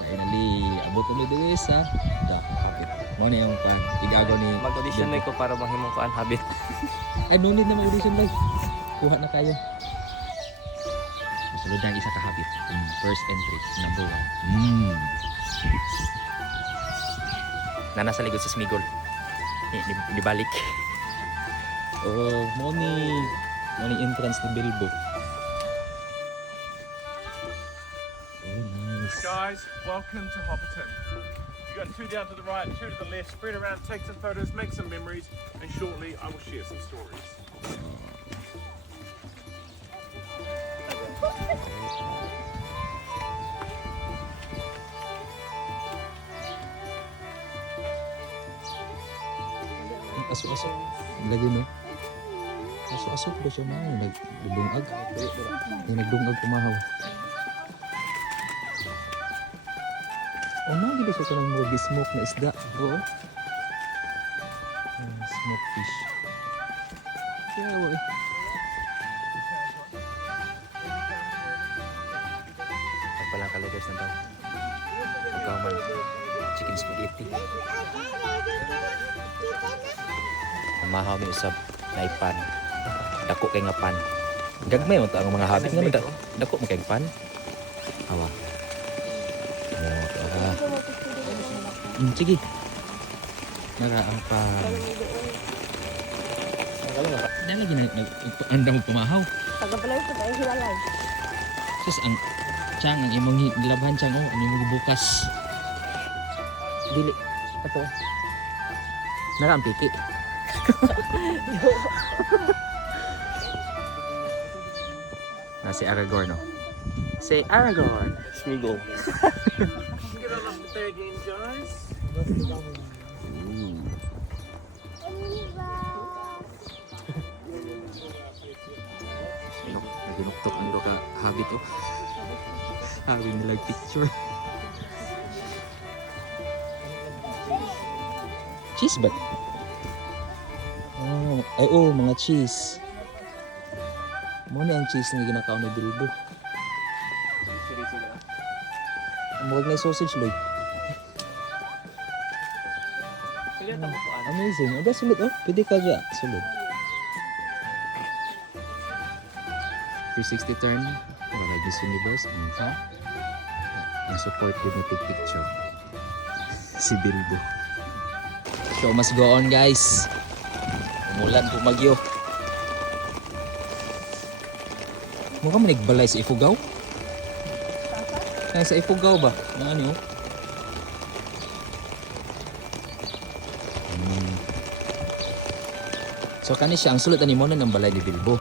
Finally, abot ulit dito sa kapit. Mo na yung pan. Igagaw ni Mag-audition na ko para mahimong kuan habit. Ay, no need na mag-audition lang. Kuha na tayo. Sunod na ang isa kahabit. First entry, number 1. Na nasa likod sa Smigol. Di balik. Oh, money entrance ni Bilbo. Oh, nice. Guys, welcome to Hopperton. You got 2 down to the right, 2 to the left. Spread around, take some photos, make some memories, and shortly I will share some stories. Aso-aso. Lagi mo. Aso-aso ba siya mga nagdungag? Yung nagdungag kumahaw. Oh, nagdi ba siya ka ng mga smoke na isda? Oo. Smoke fish. Kaya ba eh. Pagpalang kalagers na daw. Ikaw man. Chicken spaghetti. Mahaw mi usab na pan. Dako kay nga pan. Gagmay mo ta ang mga habit nga dako mo kay pan. Awa. Sige. Nara ang pan. Dala gina anda mo pumahaw. Tagapalay sa tayo hilalay. Sus ang chang ang imong gilabhan chang ano mo bukas. Dili. Ato. Nara ang piki. Si Aragorn, no? Si Aragorn. Smigol. Get on up the bed in, guys. Naginuktok ang ka habit ko. Hawin nila picture. Cheese ba? Oh, ay oh, mga cheese. Muna ang cheese na ginakaw ni Bilbo. Huwag na yung sausage, Lloyd. Amazing. Ada sulit, oh. Pwede ka dyan. Sulit. 360 turn. Alright, Miss Universe. Ang support with the picture. Si Bilbo. So, must go on, guys. Umulan, pumagyo. Mukha mo nagbalay sa Ifugao? Ay, sa Ifugao ba? Ang ano yun? So, kani siya. Ang sulit ni mo na ng balay ni Bilbo.